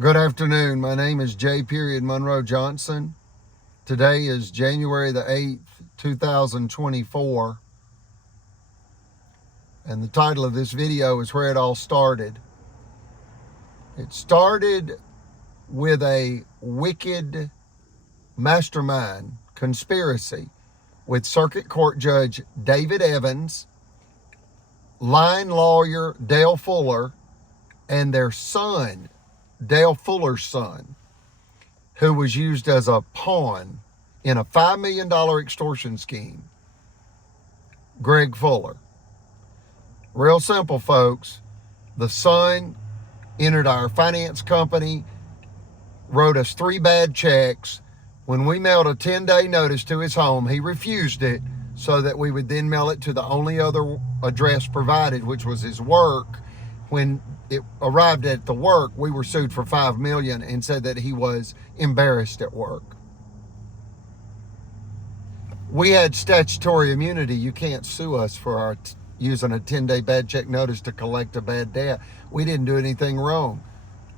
Good afternoon. My name is J. Monroe Johnson. Today is January the 8th, 2024. And the title of this video is Where It All Started. It started with a wicked mastermind conspiracy with Circuit Court Judge David Evans, line lawyer Dale Fuller, and their son, Dale Fuller's son, who was used as a pawn in a $5 million extortion scheme, Greg Fuller. Real simple, folks. The son entered our finance company, wrote us 3 bad checks. When we mailed a 10-day notice to his home, he refused it so that we would then mail it to the only other address provided, which was his work. When it arrived at the work, we were sued for $5 million and said that he was embarrassed at work. We had statutory immunity. You can't sue us for our using a 10-day bad check notice to collect a bad debt. We didn't do anything wrong.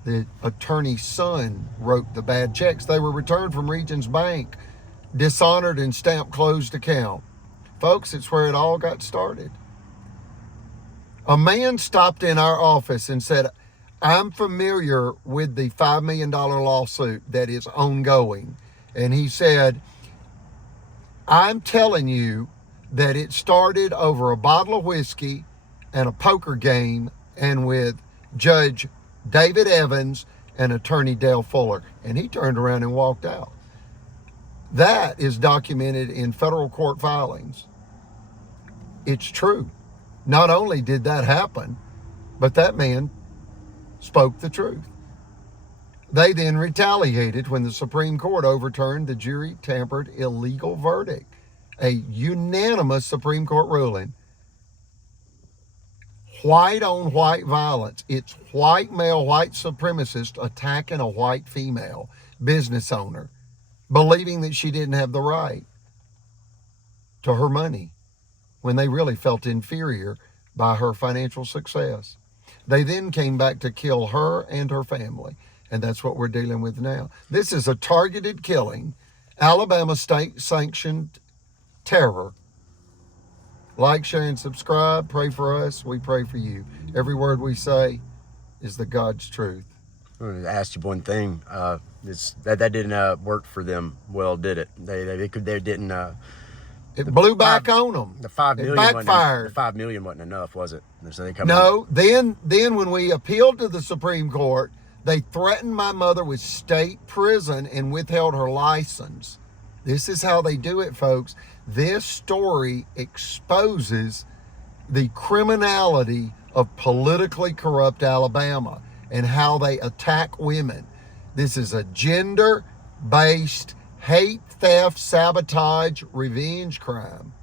The attorney's son wrote the bad checks. They were returned from Regions Bank, dishonored and stamped closed account. Folks, it's where it all got started. A man stopped in our office and said, I'm familiar with the $5 million lawsuit that is ongoing. And he said, I'm telling you that it started over a bottle of whiskey and a poker game and with Judge David Evans and attorney Dale Fuller. And he turned around and walked out. That is documented in federal court filings. It's true. Not only did that happen, but that man spoke the truth. They then retaliated when the Supreme Court overturned the jury-tampered illegal verdict, a unanimous Supreme Court ruling. White-on-white violence. It's white male, white supremacist attacking a white female business owner, believing that she didn't have the right to her money when they really felt inferior by her financial success. They then came back to kill her and her family, and that's what we're dealing with now. This is a targeted killing, Alabama state-sanctioned terror. Like, share, and subscribe. Pray for us. We pray for you. Every word we say is the God's truth. I want to ask you one thing. That didn't work for them well, did it? They didn't. It blew back on them. The $5 million backfired. The $5 million wasn't enough, was it? So they No. Then when we appealed to the Supreme Court, they threatened my mother with state prison and withheld her license. This is how they do it, folks. This story exposes the criminality of politically corrupt Alabama and how they attack women. This is a gender-based hate, theft, sabotage, revenge crime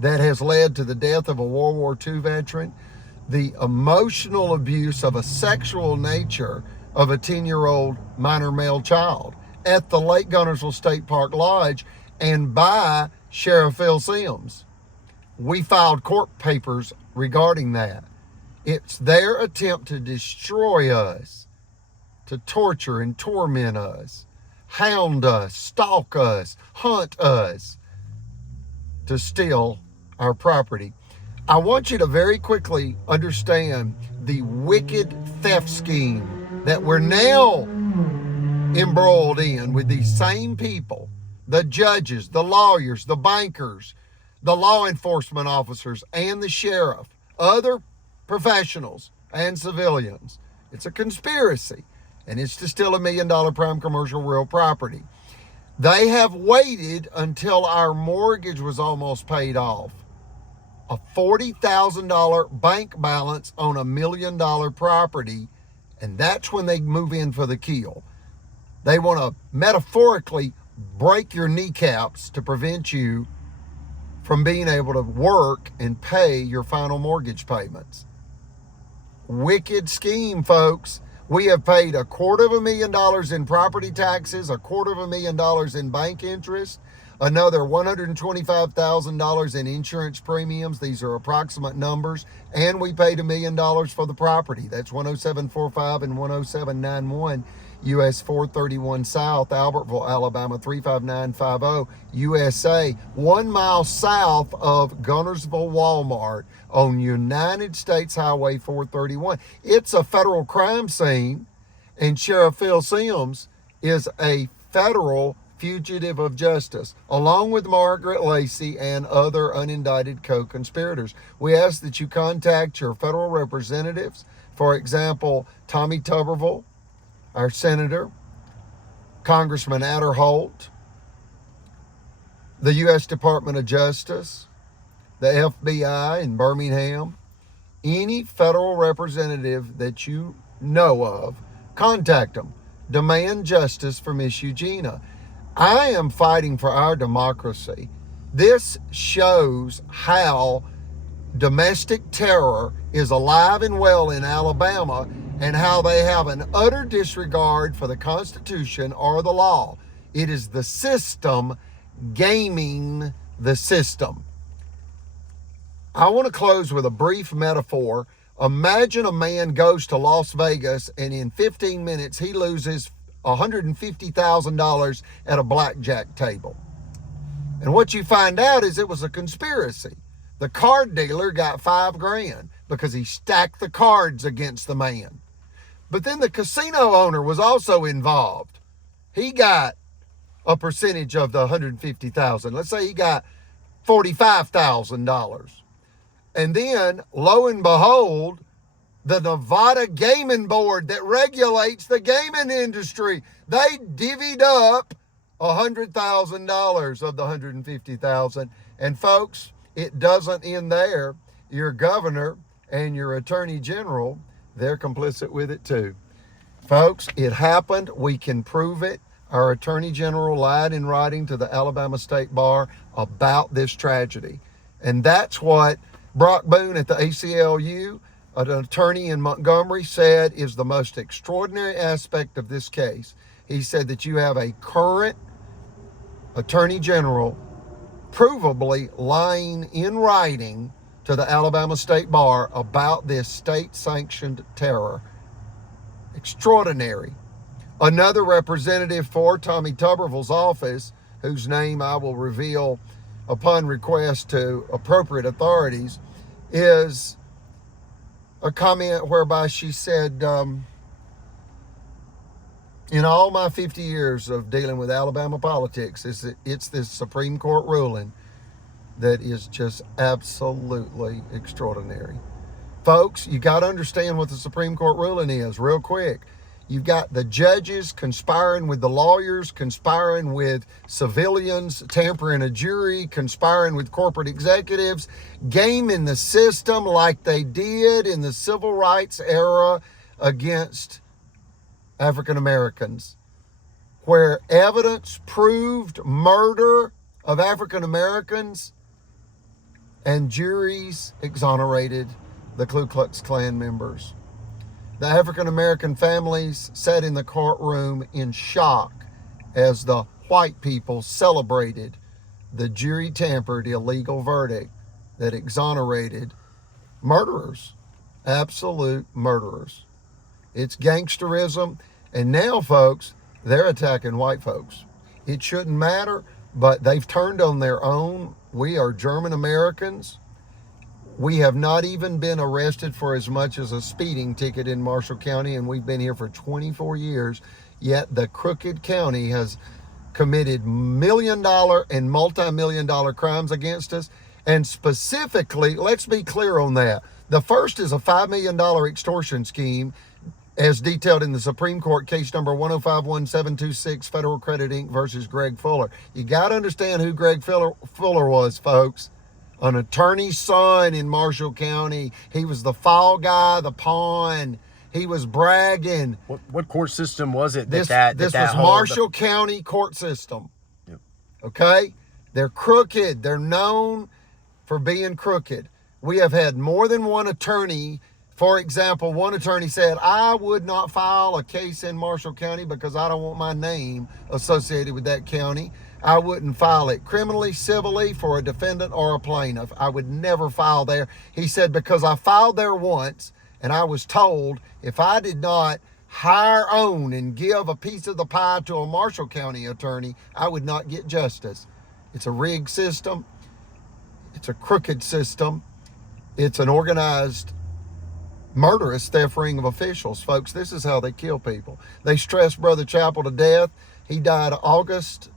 that has led to the death of a World War II veteran, the emotional abuse of a sexual nature of a 10-year-old minor male child at the Lake Guntersville State Park Lodge and by Sheriff Phil Sims. We filed court papers regarding that. It's their attempt to destroy us, to torture and torment us, hound us, stalk us, hunt us, to steal our property. I want you to very quickly understand the wicked theft scheme that we're now embroiled in with these same people, the judges, the lawyers, the bankers, the law enforcement officers, and the sheriff, other professionals and civilians. It's a conspiracy, and it's to steal $1 million prime commercial real property. They have waited until our mortgage was almost paid off. A $40,000 bank balance on $1 million property, and that's when they move in for the kill. They want to metaphorically break your kneecaps to prevent you from being able to work and pay your final mortgage payments. Wicked scheme, folks. We have paid $250,000 in property taxes, $250,000 in bank interest, Another $125,000 in insurance premiums. These are approximate numbers. And we paid $1 million for the property. That's 10745 and 10791 US 431 South, Albertville, Alabama 35950 USA, 1 mile south of Gunnersville Walmart on United States Highway 431. It's a federal crime scene, and Sheriff Phil Sims is a federal fugitive of justice, along with Margaret Lacey and other unindicted co-conspirators. We ask that you contact your federal representatives, for example, Tommy Tuberville, our senator, Congressman Adderholt, the U.S. Department of Justice, the FBI in Birmingham, any federal representative that you know of, contact them. Demand justice for Miss Eugenia. I am fighting for our democracy. This shows how domestic terror is alive and well in Alabama, and how they have an utter disregard for the Constitution or the law. It is the system gaming the system. I want to close with a brief metaphor. Imagine a man goes to Las Vegas and in 15 minutes he loses $150,000 at a blackjack table. And what you find out is it was a conspiracy. The card dealer got $5,000 because he stacked the cards against the man. But then the casino owner was also involved. He got a percentage of the $150,000. Let's say he got $45,000. And then, lo and behold, the Nevada Gaming Board that regulates the gaming industry, they divvied up $100,000 of the $150,000. And folks, it doesn't end there. Your governor and your attorney general, they're complicit with it too. Folks, it happened. We can prove it. Our attorney general lied in writing to the Alabama State Bar about this tragedy. And that's what Brock Boone at the ACLU, an attorney in Montgomery, said is the most extraordinary aspect of this case. He said that you have a current attorney general provably lying in writing to the Alabama State Bar about this state-sanctioned terror. Extraordinary. Another representative for Tommy Tuberville's office, whose name I will reveal upon request to appropriate authorities, is a comment whereby she said, in all my 50 years of dealing with Alabama politics, it's this Supreme Court ruling that is just absolutely extraordinary. Folks, you got to understand what the Supreme Court ruling is real quick. You've got the judges conspiring with the lawyers, conspiring with civilians, tampering a jury, conspiring with corporate executives, gaming the system like they did in the civil rights era against African Americans, where evidence proved murder of African Americans and juries exonerated the Ku Klux Klan members. The African American families sat in the courtroom in shock as the white people celebrated the jury-tampered illegal verdict that exonerated murderers, absolute murderers. It's gangsterism, and now, folks, they're attacking white folks. It shouldn't matter, but they've turned on their own. We are German Americans. We have not even been arrested for as much as a speeding ticket in Marshall County, and we've been here for 24 years, yet the crooked county has committed million-dollar and multi-million-dollar crimes against us. And specifically, let's be clear on that. The first is a $5 million extortion scheme, as detailed in the Supreme Court case number 1051726, Federal Credit Inc. versus Greg Fuller. You got to understand who Greg Fuller was, folks. An attorney's son in Marshall County. He was the fall guy, the pawn. He was bragging. What court system was it? This was Marshall County court system. Yep. Okay? They're crooked. They're known for being crooked. We have had more than one attorney. For example, one attorney said, I would not file a case in Marshall County because I don't want my name associated with that county. I wouldn't file it criminally, civilly for a defendant or a plaintiff. I would never file there. He said, because I filed there once and I was told if I did not hire, own, and give a piece of the pie to a Marshall County attorney, I would not get justice. It's a rigged system. It's a crooked system. It's an organized, murderous theft ring of officials, folks. This is how they kill people. They stressed Brother Chappell to death. He died August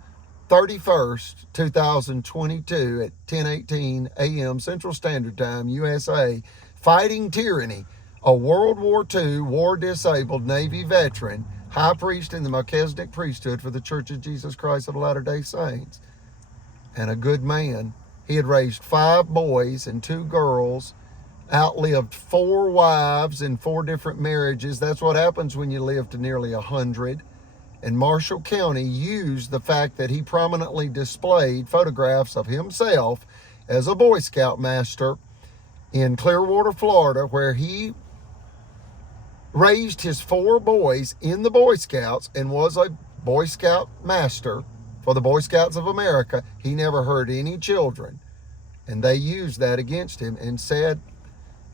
31st, 2022 at 10:18 a.m. Central Standard Time, USA, fighting tyranny. A World War II war-disabled Navy veteran, high priest in the Melchizedek priesthood for the Church of Jesus Christ of Latter-day Saints, and a good man. He had raised 5 boys and 2 girls, outlived 4 wives in 4 different marriages. That's what happens when you live to nearly 100. And Marshall County used the fact that he prominently displayed photographs of himself as a Boy Scout master in Clearwater, Florida, where he raised his 4 boys in the Boy Scouts and was a Boy Scout master for the Boy Scouts of America. He never hurt any children. And they used that against him and said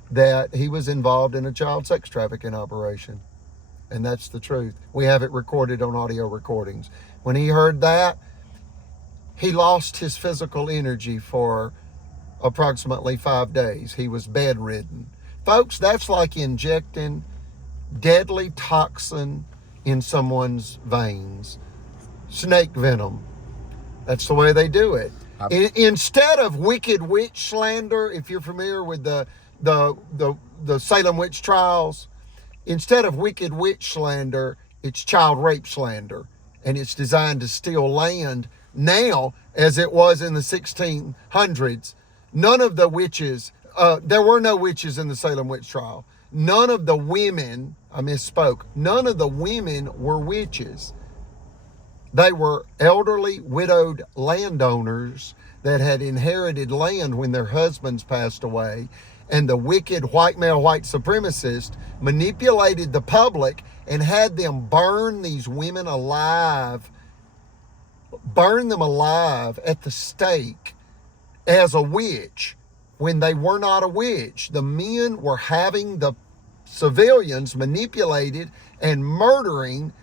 that he was involved in a child sex trafficking operation. And that's the truth. We have it recorded on audio recordings. When he heard that, he lost his physical energy for approximately 5 days. He was bedridden. Folks, that's like injecting deadly toxin in someone's veins. Snake venom. That's the way they do it. Instead of wicked witch slander, if you're familiar with the Salem witch trials, instead of wicked witch slander, it's child rape slander. And it's designed to steal land now, as it was in the 1600s. None of the witches, there were no witches in the Salem witch trial. None of the women, I misspoke, none of the women were witches. They were elderly, widowed landowners that had inherited land when their husbands passed away. And the wicked white male white supremacist manipulated the public and had them burn these women alive, burn them alive at the stake as a witch when they were not a witch. The men were having the civilians manipulated and murdering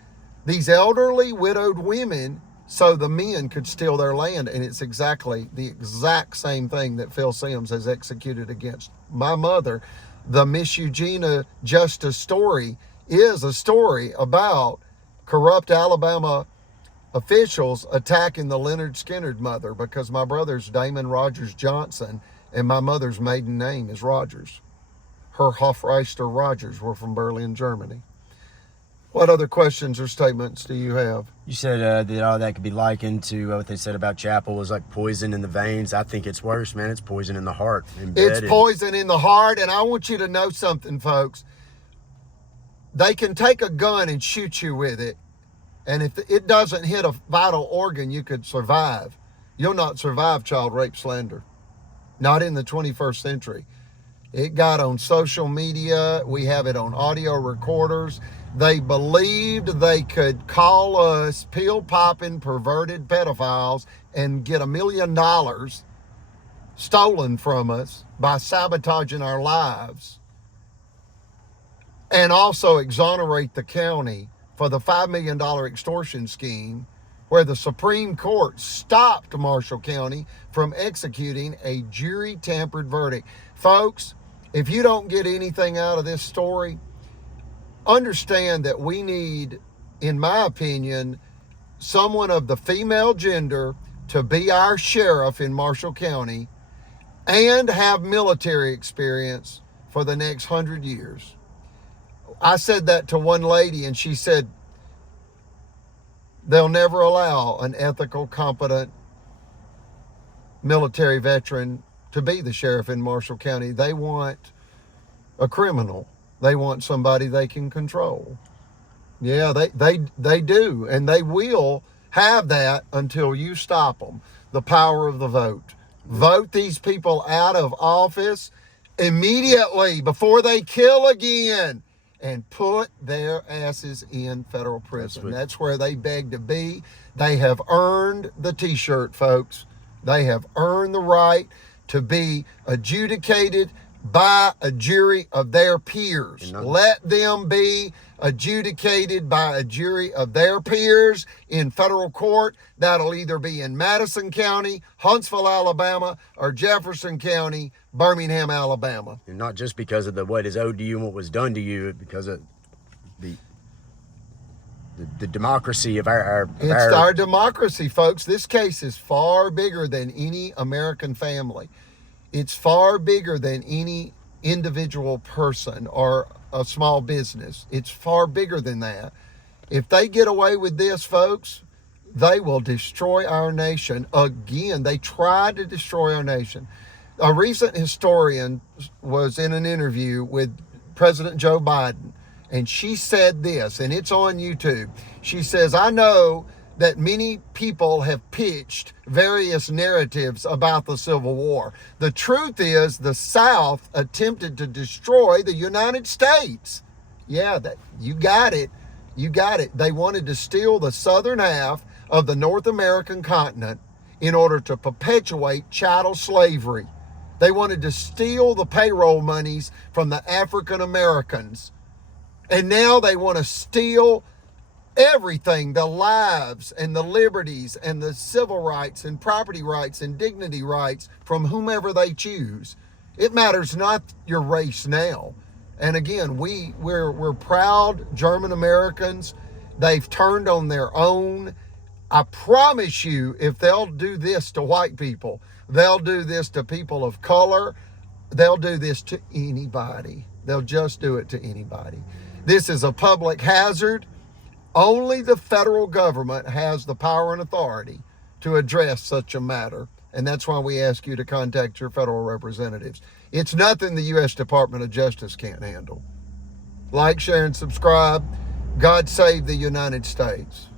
these elderly widowed women so the men could steal their land. And it's exactly the exact same thing that Phil Sims has executed against my mother. The Miss Eugenia Justice story is a story about corrupt Alabama officials attacking the Leonard Skinner mother, because my brother's Damon Rogers Johnson and my mother's maiden name is Rogers. Her Hofreister Rogers were from Berlin, Germany. What other questions or statements do you have? You said that all that could be likened to what they said about Chappell was like poison in the veins. I think it's worse, man. It's poison in the heart. It's poison in the heart, and I want you to know something, folks. They can take a gun and shoot you with it, and if it doesn't hit a vital organ, you could survive. You'll not survive child rape slander. Not in the 21st century. It got on social media. We have it on audio recorders. They believed they could call us pill-popping, perverted pedophiles and get $1 million stolen from us by sabotaging our lives, and also exonerate the county for the $5 million extortion scheme, where the Supreme Court stopped Marshall County from executing a jury-tampered verdict. Folks, if you don't get anything out of this story, understand that we need, in my opinion, someone of the female gender to be our sheriff in Marshall County and have military experience for the next 100 years. I said that to one lady, and she said they'll never allow an ethical, competent military veteran to be the sheriff in Marshall County. They want a criminal. They want somebody they can control. Yeah, they do, and they will have that until you stop them. The power of the vote. Vote these people out of office immediately before they kill again. and put their asses in federal prison. That's That's where they beg to be. They have earned the t-shirt, folks. They have earned the right to be adjudicated by a jury of their peers. Let them be adjudicated by a jury of their peers in federal court. That'll either be in Madison County, Huntsville, Alabama, or Jefferson County, Birmingham, Alabama. And not just because of what is owed to you and what was done to you, because of the democracy of our democracy, folks. This case is far bigger than any American family. It's far bigger than any individual person or a small business. It's far bigger than that. If they get away with this, folks, they will destroy our nation. Again, they tried to destroy our nation. A recent historian was in an interview with President Joe Biden, and she said this, and it's on YouTube. She says, I know that many people have pitched various narratives about the Civil War. The truth is, the South attempted to destroy the United States. Yeah, you got it. You got it. They wanted to steal the southern half of the North American continent in order to perpetuate chattel slavery. They wanted to steal the payroll monies from the African Americans. And now they want to steal everything, the lives and the liberties and the civil rights and property rights and dignity rights from whomever they choose. It matters not your race now. And again, we're proud German Americans. They've turned on their own. I promise you, if they'll do this to white people, they'll do this to people of color. They'll do this to anybody. They'll just do it to anybody. This is a public hazard. Only the federal government has the power and authority to address such a matter. And that's why we ask you to contact your federal representatives. It's nothing the U.S. Department of Justice can't handle. Like, share, and subscribe. God save the United States.